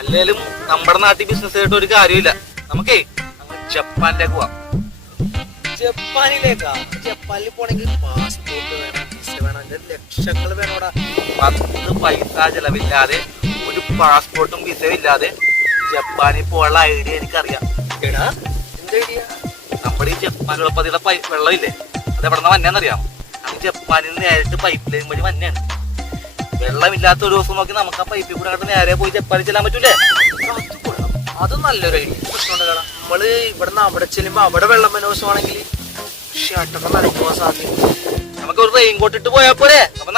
അല്ലേലും നമ്മുടെ നാട്ടിൽ ബിസിനസ് ആയിട്ട് ഒരു കാര്യമില്ല. നമുക്കേ ജപ്പാനിലേക്ക് പോവാം. ജപ്പാനിലേക്കാ? ജപ്പാനിൽ പോണെങ്കിൽ പാസ്പോർട്ട് വേണം വിസ വേണം ലക്ഷങ്ങൾ വേണോടാ പത്ത് പൈസ ചെലവില്ലാതെ ഒരു പാസ്പോർട്ടും വിസയും ഇല്ലാതെ ജപ്പാനിൽ പോകാനുള്ള ഐഡിയ എനിക്കറിയാം. എടാ എന്ത് ഐഡിയ? നമ്മുടെ ഈ ജപ്പാൻ വെള്ളപ്പതിയുടെ പൈപ്പ് വെള്ളമില്ലേ? അത് എവിടെ നിന്ന് വന്നേന്നറിയാം അത് ജപ്പാനിൽ നിന്ന് നേരിട്ട് പൈപ്പ് ലൈൻ വഴി വന്നെയാണ്. വെള്ളമില്ലാത്ത ഒരു ദിവസം നോക്കി നമുക്ക് ആ പൈപ്പിൽ കൂടെ നേരെ പോയി ജപ്പാനിൽ ചെല്ലാൻ പറ്റൂലേ. അത് നല്ലൊരു ഐഡിയ. പ്രശ്നമുണ്ട് കേടാ നമ്മൾ ഇവിടുന്ന് അവിടെ ചെല്ലുമ്പോ അവിടെ വെള്ളം മനോസമാണെങ്കിൽ ഷട്ടൊക്കെ നനയ്ക്കുവാൻ സാധ്യത. നമുക്ക് ഒരു റെയിൻ കോട്ട് ഇട്ട് പോയാ പോരെ? അപ്പൊ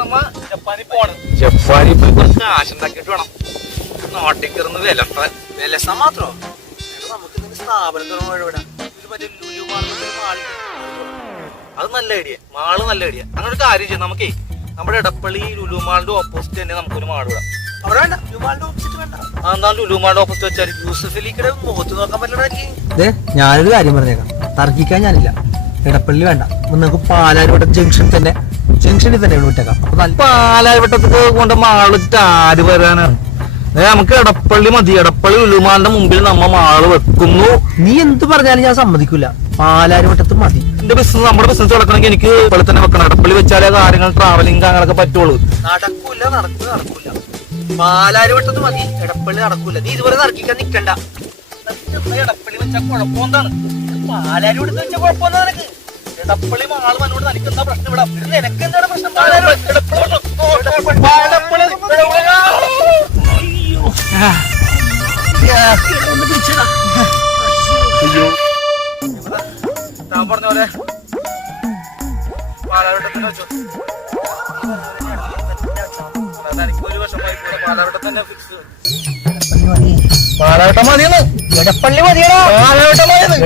നമ്മ ജപ്പാനിൽ പോണം. ജപ്പാനിൽ പോയി. കുറച്ച് കാശ് വേണം. നാട്ടിൽ കയറുന്ന വിലപ്പ വിലസ മാത്രോ. നമുക്ക് ഇങ്ങനെ സ്ഥാപനം മാൾ അത് നല്ല ഐഡിയ. മാൾ നല്ല ഐഡിയ. അങ്ങനെ ഒരു കാര്യം ചെയ്യാം. നമുക്കേ നമ്മുടെ ഇടപ്പള്ളി ലുലു മാളിന്റെ ഓപ്പോസിറ്റ് തന്നെ നമുക്കൊരു മാൾ വിടാം അവിടെ വേണ്ട ലുലു മാളിന്റെ ഓപ്പോസിറ്റ് വേണ്ട. ആ എന്താ ലുലു ഓപ്പോസിറ്റ് വെച്ചാൽ യൂസഫ് അലിക്കടെ മുഖത്ത് നോക്കാൻ പറ്റില്ല ദേ ഞാനൊരു കാര്യം പറഞ്ഞേക്കാം. തർക്കിക്കാൻ ഞാനില്ല. ഇടപ്പള്ളി വേണ്ട. നമുക്ക് പാലാരിവട്ടം ജംഗ്ഷൻ തന്നെ. ജംഗ്ഷനിൽ തന്നെ വിട്ടേക്കാം. അപ്പൊ നല്ല പാലായവട്ടത്തേക്ക് കൊണ്ട് മാൾ വെച്ചിട്ട് ആര് വരാനാണ്? നമുക്ക് ഇടപ്പള്ളി മതി. ഇടപ്പള്ളി ഉലുമാന്റെ മുമ്പിൽ നമ്മ മാൾ വെക്കുന്നു. നീ എന്ത് പറഞ്ഞാലും ഞാൻ സമ്മതിക്കൂല. പാലാരിവട്ടത്ത് മതി. എന്റെ ബിസിനസ് നമ്മുടെ ബിസിനസ് നടക്കണമെങ്കിൽ എനിക്ക് ഇപ്പോൾ തന്നെ വെക്കണം. ഇടപ്പള്ളി വെച്ചാലേ കാര്യങ്ങൾ ട്രാവലിംഗ് അങ്ങനെയൊക്കെ പറ്റുള്ളൂ. നടക്കൂല നടക്കൂല നടക്കൂല. പാലാരിവട്ടത്ത് മതി എടപ്പള്ളി നടക്കൂല നീ ഇതുപോലെ നടക്കിക്കാൻ നിക്കണ്ട എടപ്പള്ളി വെച്ച കുഴപ്പമെന്താണ് പാലാരിവട്ടത്ത് വെച്ച കുഴപ്പമെന്താ നിനക്ക് എടപ്പള്ളി മാൾ നിനക്ക് എന്താ പ്രശ്നം ഇവിടെ നിനക്ക് എന്താണ് പ്രശ്നം പാലാരിവട്ടം ഞാൻ പറഞ്ഞ പോലെ വെച്ചു പാലാവട്ടം മതിയെന്ന്. ഇടപ്പള്ളി മതിയടാ. പാലാവട്ടം മതിയെന്ന്.